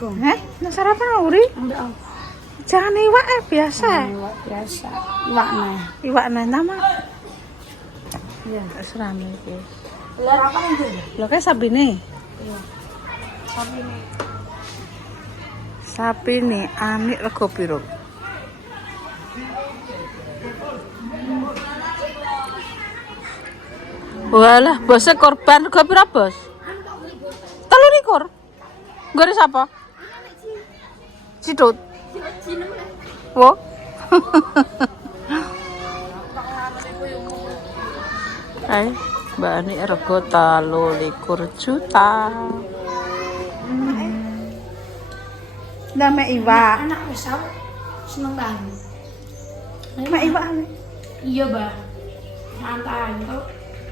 Nah sarapan uri? Jangan iwak biasa. Iwak biasa. Iwak nama. Iya, serame iki. Telur apa itu? Lho kayak sabine. Iya. Sabine. Sapine anik rego piro? Walah, bosnya korban rego piro, Bos? 23. Gore sapa? Cidut. Wo. Hai, Mbak Ani rego 23 juta. Nama iwak. Anak besar seneng banget. Nama iwak. Iya, Bah. Santai tuh.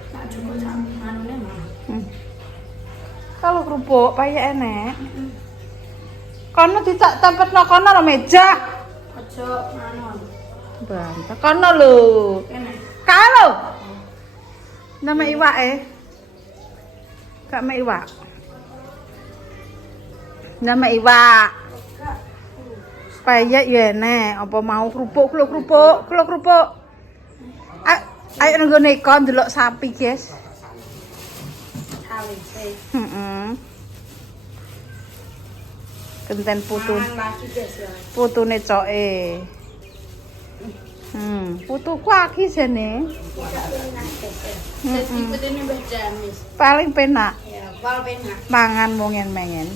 Tak cukup sama anunya mah. Kalau kerupuk payah enek. Kono dicak tempetno kono lho meja. Ojo anu. Bantah kono lho. Kene. Kalau. Nama iwak Gak me iwak. Nama iwak. Payah ya enek, apa mau kerupuk. Ayo nggone kon delok sapi, guys. Kenten putune coke. Putuku aki jane. Jadi putune Mbah Jamis. Paling penak. Ya, paling penak. Mangan mongen-mengen.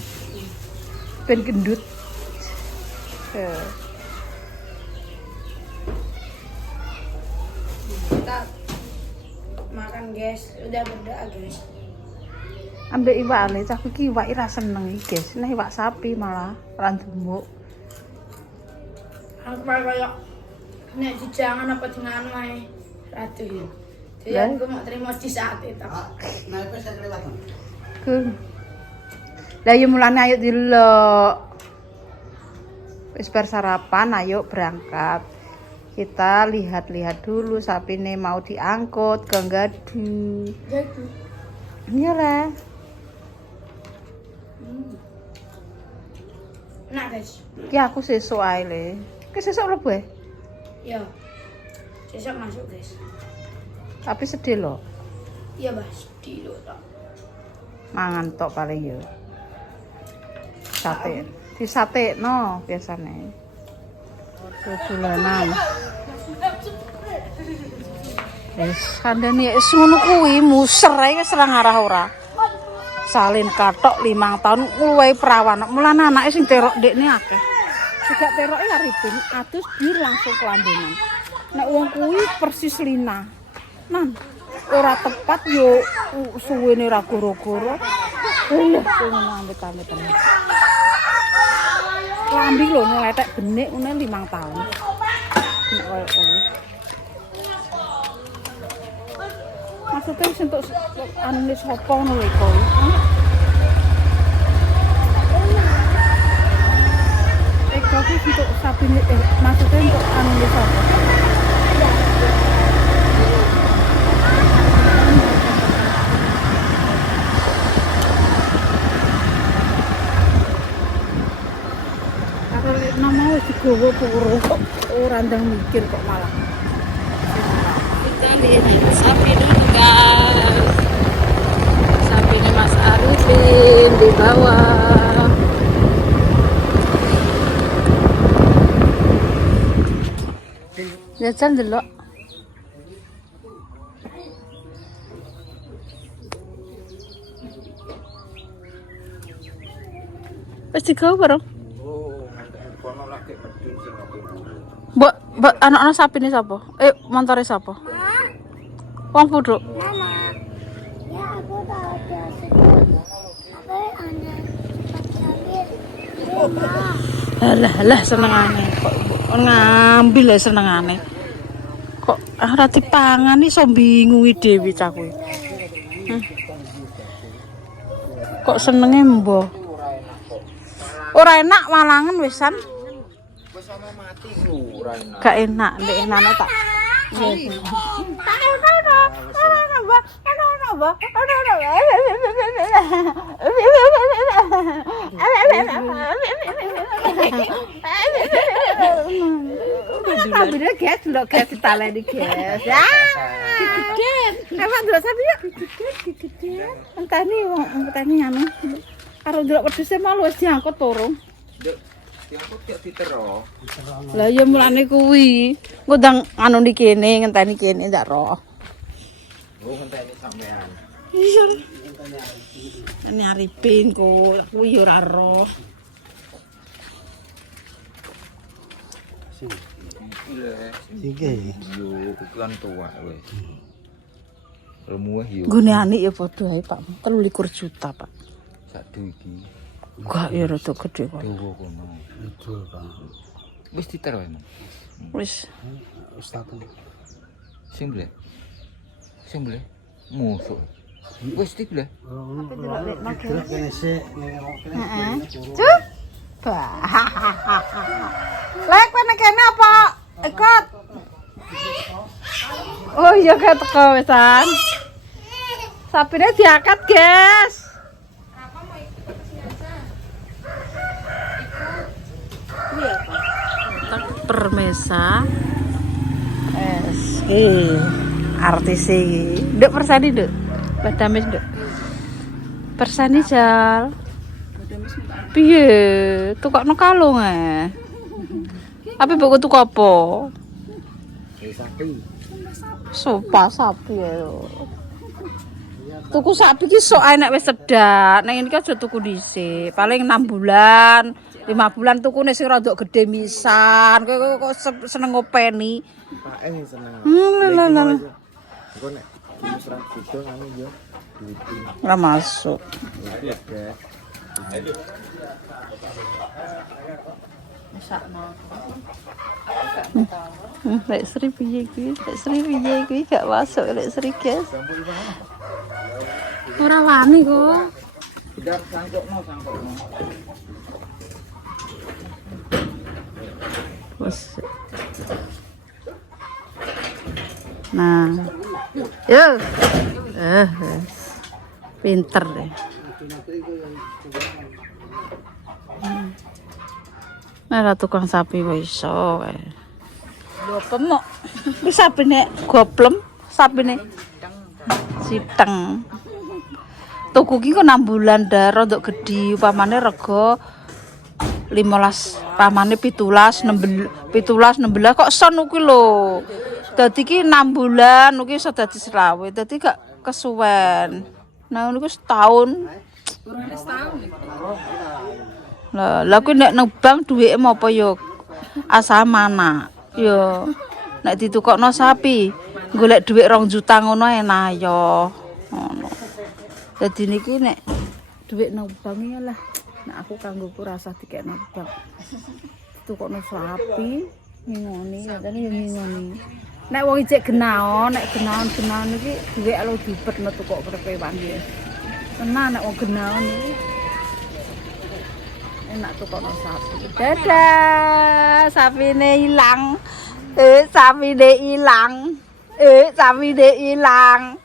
Ben gendut. Kita makan, guys. Udah berdoa, guys. Ambek iwak ale, cah iki iwak ira seneng iki, guys. Nah iwak sapi malah ra ndumuk. Aku kayak nek dijangan apa dengan wae ratu ya. Jadi aku mau terima di saat itu. Naik saya kelewat. Lah yo mulane ayo dilok. Wis bar sarapan ayo berangkat. Kita lihat-lihat dulu sapine mau diangkut ke Gadu. Jadi. Iya lah. Nah, guys. Ki aku sesuk ae le. Ki sesuk lebu. Ya. Besok masuk, guys. Tapi sedih loh. Iya, Bah. Sedih loh, Tok. Mangan tok paling yo. Sate. Di sate no biasane. Dolanan. Wis kandhane wis ngono kuwi muser ae wis ora ngarah ora. Salin katok 5 tahun luwih perawan. Mulane anake sing terok ndekne akeh. Juga teroke ya ribin, adus bir langsung kelambenan. Nek wong kuwi persis Lina. Nan, ora tepat yo suwene ora goro-goro. Lha sing ambet-ambet tenan. Lambi lho ngletek benik ngene 5 tahun. Nek koyo ngono. Maksudnya wis entuk anune sapa ngono lho kok. Tapi untuk sapi maksudnya untuk anune sapa? Kalau nama wis digowo puro kok ora ndang mikir kok malah. Kita lihat sapi dulu guys. Sapi ini Mas Arifin di bawah. Jajan delok. Wis digawe bareng. Mbok anak-anak sapine sapa? Montore sapa? Wong puduk. Mama, ya aku tahu dia apa anak cepat Alah senengane kok ngambil ya senengane. Kok ora dipangan iso bingungi dhewe cah kuwi. Kok senenge mbah. Ora enak walangan wisan. Wis ana mati lho, ora enak. Gak enak, ndek enane tak. sabine guys, delok guys ditaleni guys. Ya. Geden. Emang delok sapi ya? Geden. Enteni wong enteni anu. Karo delok wedhuse mau wis diangkut turung. Nduk, diangkut gak ditero. Lah ya mulane kuwi. Engko ndang anu di kene ngenteni kene ndak roh. Oh, ngenteni sampean. Iya. Ini Arifin kok, kuwi ora roh. Iki yo kan tua wis. Remuh yo. Gune anik ya padha ae, Pak. 23 juta, Pak. Sadu iki. Enggak ya rada gede kok. Dawa kono. Betul, Pak. Wis ditero emang. Wis. Wis tapu. Sing bleh. Sing bleh. Musuh. Wis dibleh. Heeh. Cuk. Lek kene kene apa? Ikut. Oh iya kayak teko wesan. Sapine diangkat, guys. Permesa SG artis iki. Nduk persani, Nduk. Badamis, Nduk. Persani jal. Piye? Tukokno kalung e. Apa mbok tuku apa? Sapi. Sopa sapi ayo. Tuku sapi ki sok ae nek wis sedak. Nek iki aja tuku dhisik. Paling 6 bulan, 5 bulan tukune sing rada gedhe misan. Kowe kok seneng ngopeni. Pake seneng. Lha. Engko nek wis ra kudu anu yo duiti. Ora masuk. Iya, guys. Lek Sri piye kuwi? Lek Sri piye kuwi gak masuk lek Sri, guys. Ora wani kok. Udah sangkokno. Wes. Nah. Yo. Pinter deh. Nah, tukang sapi wae iso wae. Lho pemok. Wis sapine goplem, sapine siteng. Tuku ki kok 6 bulan dah rodok gedhi, upamane rega 15, pamane 17, 16 kok son kuwi lho. Dadi ki 6 bulan kuwi iso dadi selawe. Dadi gak kesuwen. Nah niku setahun. Kurang setahun. Lah kuwi nek nang bank duwike apa ya asamana. Ya nek ditukokno sapi, golek dhuwit 2 juta ngono enak ya. Ngono. Dadi niki nek dhuwit nang bank ya lah. Nek aku kanggoku rasa dikekno bank. Ditukokno sapi, ngingoni, katane ya ngingoni. Nek wong ijek genaon, nek genaon iki dhuwit alo dibetno tukok kewan iki. Tenan nek wong genaon iki enak tukokno sapi. Dadah, sapine ilang. Sapine ilang. Sapine ilang.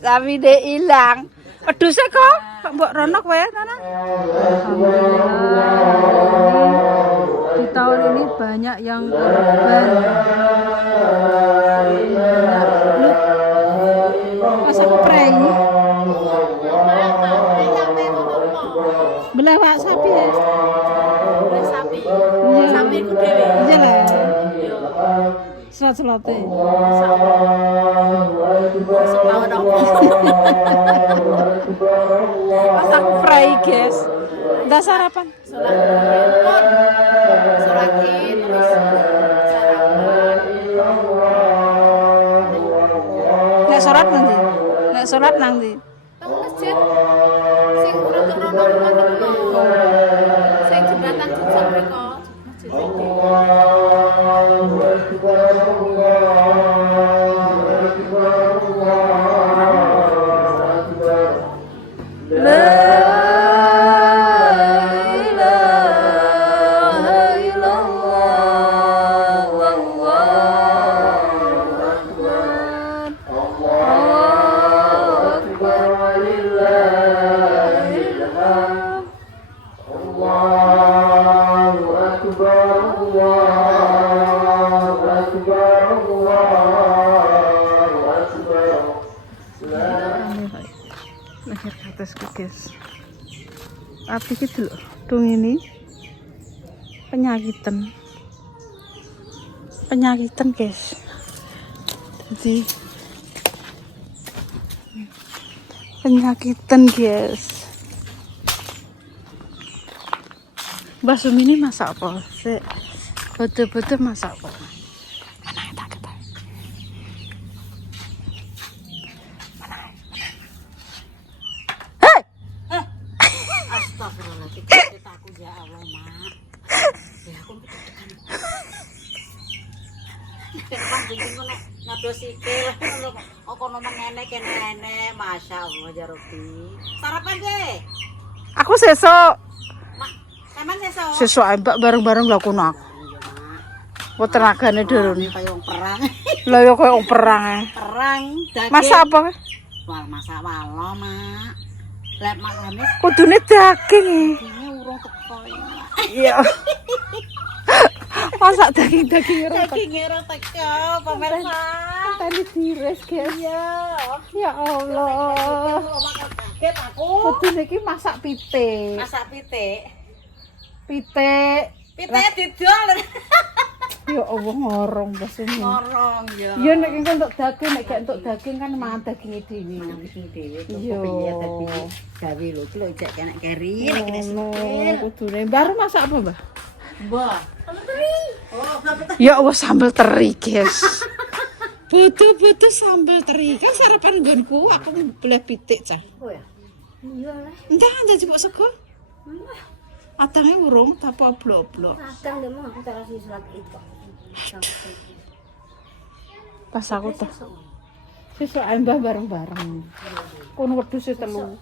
Sapine ilang. Peduse kok Mbok Rono kowe Nana. Di tahun ini banyak yang korban. Pasang prei. Belewak sapi ya. Sapi. Sapi ku dhewe. Iya lah. Selat-selate. Pasang prei, guys. Udah sarapan? Sholat Id, terus sarapan. Nek sholat nanti. Nek sholat nanti. Nang masjid sing rono-rono niku sing jembatan Jujur mriko. Masjid protes guys. Tapi gitu loh, dong ini penyakitan guys. Jadi penyakitan guys. Mbak Sumi ini masak apa? Betul-betul masak apa? Mana tak ketahui. Hei! Astagfirullahaladzim, aku ya Allah, Mak. Ya aku deg-degan. Depan jeneng ngono ngados sikil ngono kok ono mengene kene masyaallah ya Rabbi. Sarapan deh. Aku sesok. Mak, sampean sesuk. Sesuk ae Mbak bareng-bareng lho kono aku. Kok tenagane durune. Kaya wong perang. Lah ya koyo wong perang ae. Perang daging. Masak apa? Wal masak walo, Mak. Lek Mak Hamis Kudune daging. ini urung teko. Iya. Masak daging-daging ora tak. Daging ora teko, pemirsa. Tadi dires guys. Iya. Ya Allah. Kaget aku. Kudune iki masak pitik. Masak pitik. Pitik. Pitik didol. Ya Allah ngorong Mbak Sumi. Ngorong ya. Ya nek engko entuk daging, nek gak entuk daging kan mangan daginge dhewe. Mangan daging dhewe to Iya. kepiye dadi gawe lho iki lho cek kena keri nek kena Ngono, sikil. kudune. Baru masak apa, Mbak? Mbah. Oh, kenapa Ya Allah sambal teri, guys. Betul-betul sambal teri. Kan sarapan nggonku aku belah pitik, Cah. oh ya? Iya lah. Entah anda jebuk sego. Adange urung tapi oblok-oblok. Kadang demo aku tak kasih surat itu. Pas aku tuh. Sesuk ae Mbah bareng-bareng. Kono wedhuse telu.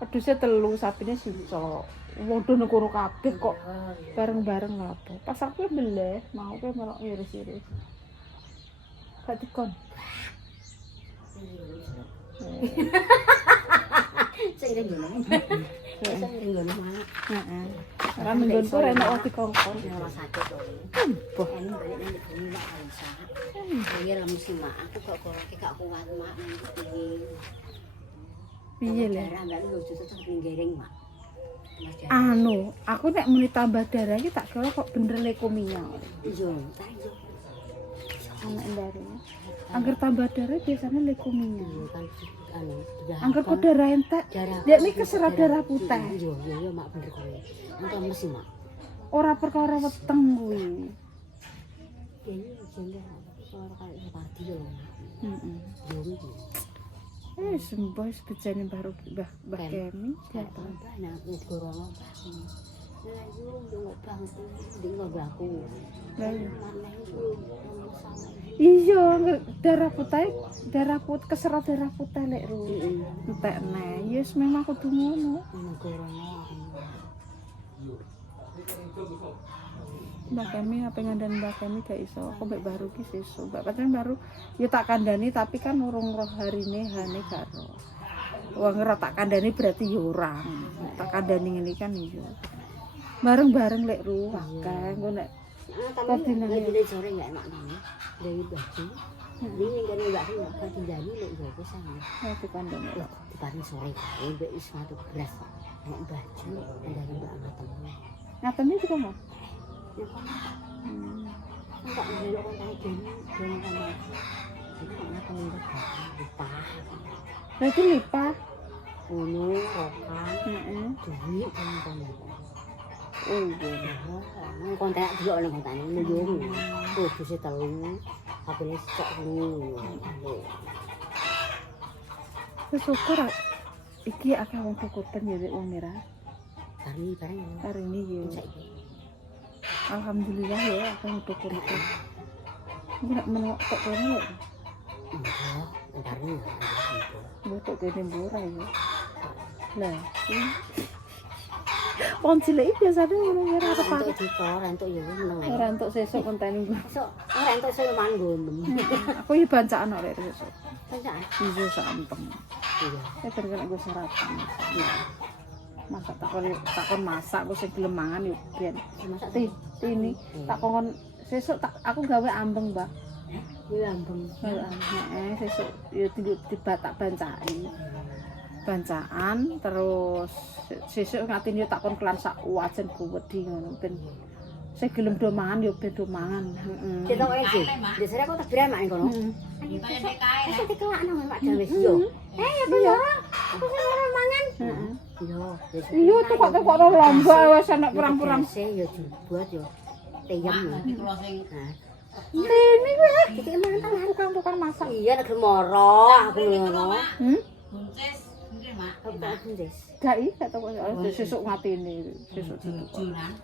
Wedhuse telu, sapine sisa. Wodo nang kono kabeh kok bareng-bareng apa. Pas aku beleh, mau ke melok iris-iris. Gak dikon. Sing ngono. Sing ngono mana? Heeh. Ora menggonku ora enak wong dikongkon. Ora sakit to. Boh. Ini balik nang bumi mak Aisyah. Ya lah mesti mak aku kok gak kuat mak nang iki. Piye le? Darah mbak lu justru tak nggering mak. Mas Jan. Anu, aku nek muni tambah darah iki tak kira kok bener leukemia. Iya, tak iya. Anak darahnya. Angger tambah darah biasanya leukemia. Kan anu, Angger kok darah entek. Dia ini keserat darah putih. Iya, mak bener kowe. Engko mesti mak. Ora perkara weteng kuwi. Ini jenenge suara kayak seperti yo. Heeh. Yo. Sembah sebejane baru Mbah Kemi Siapa? Nah, negara ngobah. Lah yo ngobah ndi ngobahku. Lah iya. Mana itu sama. Iya, angger darah putih keserat darah putih lek ru. Entek neh. Yes memang kudu ngono. Negara Mbak Kemi apa ngandan Mbak Kemi gak iso. Aku mbek baru ki sesuk. Mbak pancen baru ya tak kandhani tapi kan urung roh harine hane gak roh. Wong ora tak kandhani berarti ya orang. Tak kandhani ngene kan iya. Bareng-bareng lek ru akeh engko nek Tapi lagi sore enggak enak nih. Dari baju. Ini kan enggak sih enggak dijadi lek yo wis ana. ya dikandhani. Di pagi sore kae mbek wis satu beras. Nek baju dari mbak ana temen. Ngatene juga mau. Ya kan. Enggak ndelok kon tak jeni dan kan. Jadi ana temen lupa. Berarti lipat. Ngono rokan. Heeh. Duit kan. Oh iya. Nang kontak delok nang kontane nuyung. Tuh bisa telu. Habis cok lu. Syukur iki akeh wong tukutan ya wong merah. Kari bareng. Hari ini ya. Saiki. Alhamdulillah ya akeh wong tukutan. Iki nek menok kok kene lho. Enggak, entar nih. Botok kene murah ya. Lah, wong cilik biasane ngono ya ora Entuk pakai. dikor, entuk ya meneng. Ora entuk sesuk konten iku. Sok, ora entuk saya manggon. Aku iki bancaan ora sesuk. Bancaan. Iso sampeng. Iya. Saya kan gue sarapan. Masak takon masak gue sing gelem mangan yo ben. Masak Ini tak kongkon sesuk tak aku gawe ambeng, Mbak. ya ambeng. Heeh, sesuk yo tiba tak bancai. bancaan terus sesuk ngatine tak kon kelan sak wajan wedi ngono ben saya gelem do mangan yo ben do mangan. Heeh. Kita kok iki. Biasane kok tak beramak ning kono. Kita yang DKI. Wis dikelakno Mak Dames yo. Ya bener. Aku seneng mangan. Heeh. Yo, wis. Iya tukok-tukok lomba wis ana perang-perang. Yo dibuat yo. Teyem. Iki kula sing Ini weh. Iki mantan Tukang masak. iya nek moro aku ngono. buncis nggih Mak. Apa buncis? Dai gak tau sesuk ngatine sesuk Junan.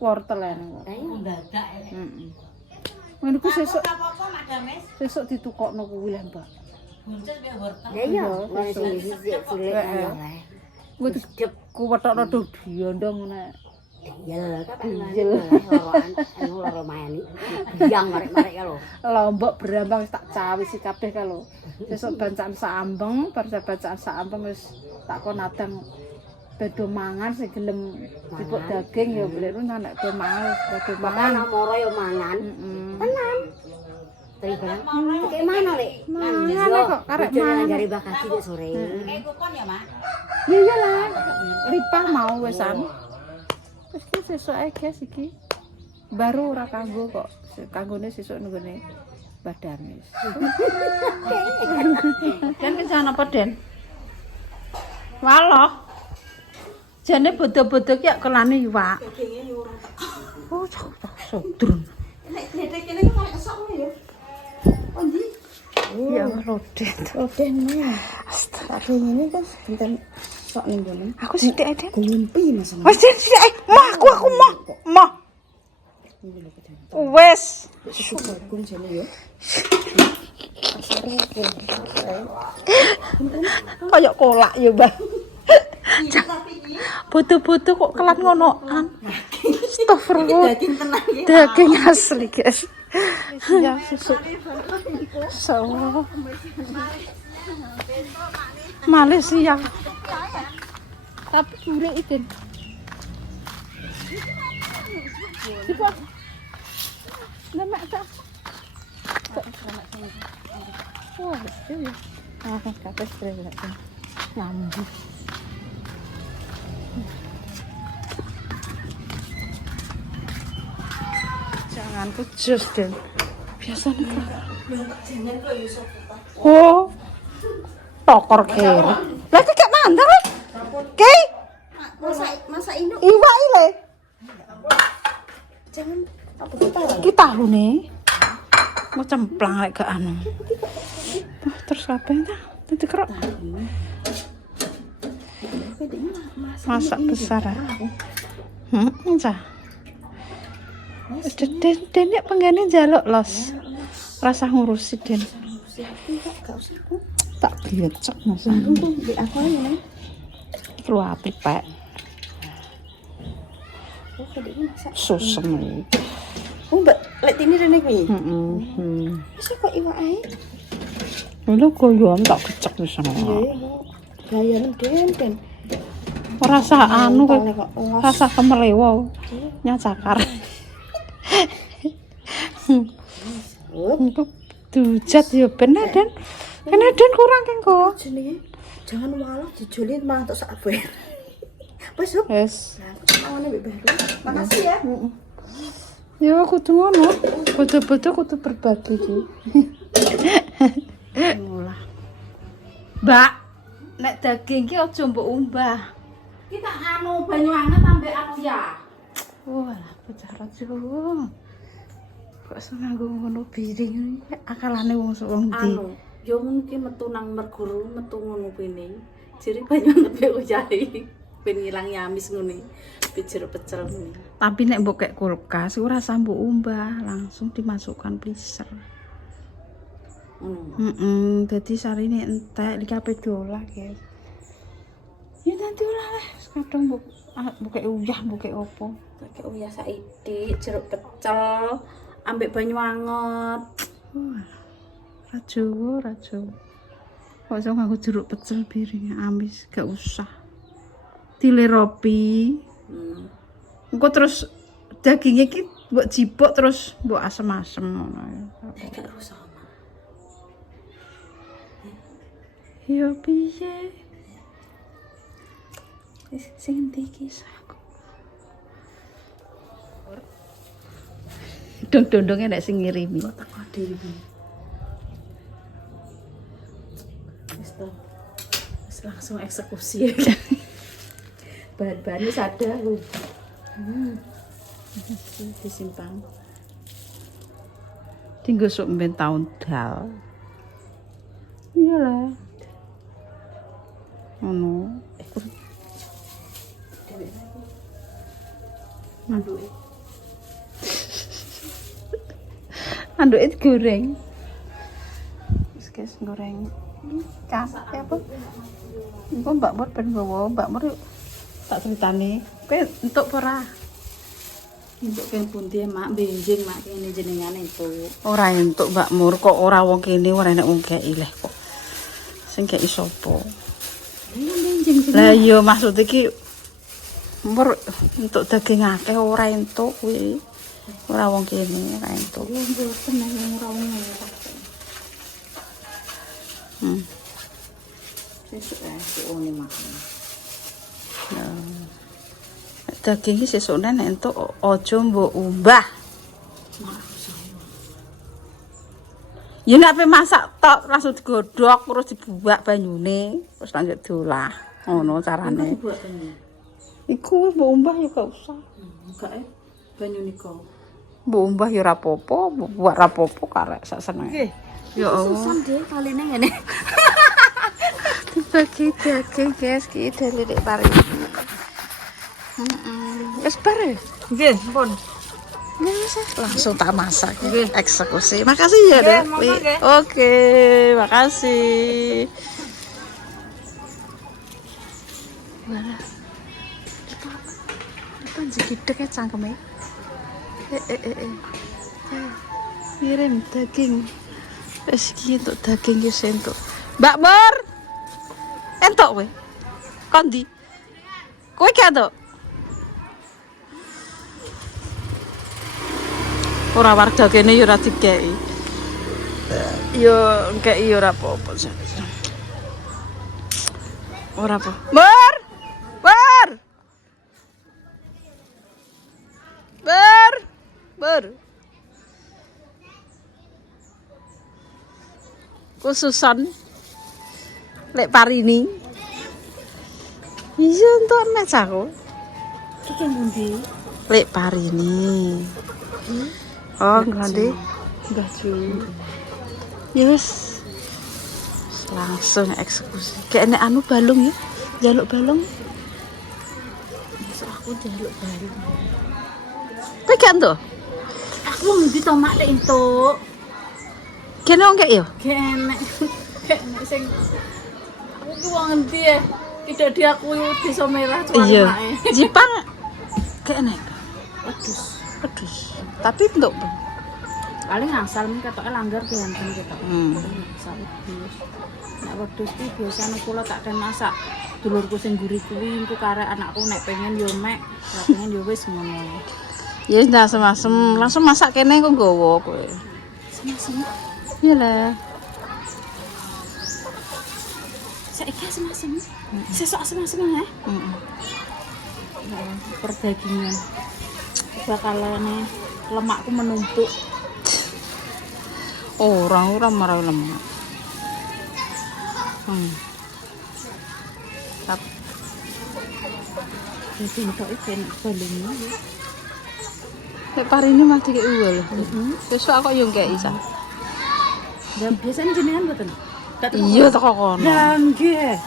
wortel en. Ayo Mendadak. Heeh. Ngono ku sesuk Apa-apa Mak Dames? sesuk ditukokno kuwi lah, Mbak. Buncis biar wortel. ya iya, ngono sing cilik ayo. Kuwi ku wetokno do diondong ngene. Iya, kapan loroan anu loro mayani. Biang marek-marek ya lho. Lombok berambang tak cawisi kabeh ka lho. Sesuk bancaan saambeng, bar bacaan saambeng wis tak kon adang bedo mangan sing gelem dipuk daging ya boleh lu nek do mangan bedo mangan. Mangan moro yo mangan. Heeh. Tenan. Tapi barang kayak mana lek? Mangan kok karek mangan. Dari bakati nek sore. Kayak kupon ya Mak. Iya lah. Lipah mau wesan. Wis ki sesuk ae guys iki. Baru ora kanggo kok. Kanggone sesuk nunggone badamis. Den kencan apa Den? Waloh. Jane bodo-bodo ki kelane iwak. Oh, cok sodrun. Nek dedek kene kok esok ngono ya. Ondi? Ya rodet. Roden ya. Astaga, ini kan benten sok ning ngene. Aku sithik ae, Den. Ngumpi Mas. Wes Den sithik ae. Mah, aku mah. Mah. Wes. Bagong jane ya. Kayak kolak ya, Mbak. Butuh-butuh kok kelat ngonoan. Astagfirullah. Daging tenang ya. Daging asli, guys. Ya, susu. So. Malaysia. Tapi gurih itu. Siapa? Nama tak. Wah, betul ya. Ah, kata stres lagi. Nyambung. Jangan kejus, Den. Biasanya oh, tokor kere. Lah iki gak mandar. Ki. Masa ini Iwak ile. jangan apa kita lagi. Iki tahune. Mau cemplang lek gak anu. Terus apa ya? Nanti kerok. Masak besar. Cah. Den ya penggane njaluk los. Rasa ngurusi Den. Tak biecek Mas. Di aku ya. Lu apik, Pak. Oh, kode ini masak. Susem iki. Oh, Mbak, lek tini rene kuwi. Heeh. Wis kok iwak ae. Lho goyom tak kecek wis. Gaya den. Rasa anu Kok kok. los. Rasa kemelewo. Nyacakar. Dujat ya bener Den. Kene Den kurang kan kok. Jenenge jangan malah dijolin malah untuk sak ber. Wis, Sob. Wes. Awane mbek baru. Makasih ya. Ya kudu ngono. Bodo-bodo kudu berbagi iki. Ngolah. Mbak, nek daging ki aja mbok umbah. Kita anu banyu anget ambek aku ya. Wah, bocah rajo. Kok nganggo ngono piring akalane wong wong ndi? Anu, yo mungkin metu nang merguru, metu ngono kene. Jere banyu anget mbek ujahe. Ben ngilangi amis ngene. Pijer pecel ngene. Tapi nek mbok kek kulkas ora sambuk umbah, langsung dimasukkan freezer. Dadi sarine entek dikape dolah, guys. Ya nanti ora lah, kadang mbok kek uyah, mbok kek opo. Kayak uyah saiki, jeruk pecel ambek banyu anget. Wah. Rajo. Kok iso nganggo jeruk pecel piring amis, gak usah. Tile ropi. Engko terus dagingnya iki mbok jipuk terus mbok asem-asem ngono ya. Gak rusak. Ya piye? Sing endi iki? Dong-dondongnya nek sing ngirimi. Kok teko dhewe. Wis to. Wis langsung eksekusi. Bahan-bahan wis ada lho. Disimpan. Tinggal sok mben tahun dal. Iyalah. Ngono. Anduke goreng. Wis guys goreng. Capek apa? Engko Mbak Mur ben gowo, Mbak Mur tak ceritani. Kowe entuk apa ora? Untuk kene pundi mak benjing mak kene jenengan entuk. Ora entuk Mbak Mur kok ora wong kene ora enek wong kei leh kok. Sing kei sapa? Benjing Lah iya maksud iki Mur entuk daging akeh ora entuk kuwi. Ora wong kene ora entuk. lho mboten nang ora wong ngene. Sesuk oni makan. Daging iki sesukne nek entuk aja mbok umbah. Ya nek ape masak tok langsung digodhog terus dibuak banyune terus lanjut diolah. Ngono carane. Buat ini. Iku mbok umbah ya gak usah. Enggak banyu nika. Mbok umbah ya ora apa-apa, mbok buat ora apa-apa karek sak senenge. Ya Allah. Susan deh kaline ngene. Dibagi daging guys, ki dari Dek Pari. Wis bare. Nggih, pun. Langsung tak masak. Eksekusi. Makasih ya, Dek. Oke, makasih. Mana? Apa jigidek ya cangkeme? Kirim daging. Wis iki entuk daging wis entuk. Mbak Mur. Entuk kowe. Kondi. Kowe ki entuk. Ora warga kene ya ora dikeki. Yo ngkeki ya ora apa-apa. Ora apa. Mur! Mur! Mur! Mur! Khususan lek parini. Iya entuk mes aku. Iki pundi? Lek parini. Oh, ngerti? Enggak cuy. Yes. Langsung eksekusi. Kayak nek anu balung ya. Jaluk balung. Masuk aku jaluk balung. Pegang tuh. Aku ngendi to mak lek entuk. Kene wong kek yo. Kenek. Kenek sing aku ki wong ngendi ya? Tidak diakui desa merah cuman Iya. mae. Jipang kene. Wedhus. Pedus. Tapi entuk. Paling asal men ketoke langgar ganteng ketok. Asal wedhus. Nek wedhus ki biasane kula tak den masak. Dulurku sing guri kuwi engko karek anakku nek pengen yo mek, nek pengen yo wis ngono. Ya ndak semasem, langsung masak kene kok nggowo kowe. Semasem. Iyalah. Saiki semasem. Sesuk semasem ya. Perdagingan. Bakalane lemakku menumpuk. Orang marah lemak. Tap. Jadi entuk iki nek balungnya ya. Nek parini mah dikek uwel. Besok aku yo ngkeki sa. Dan biasanya jenengan mboten. Iya teko kono. Lah nggih.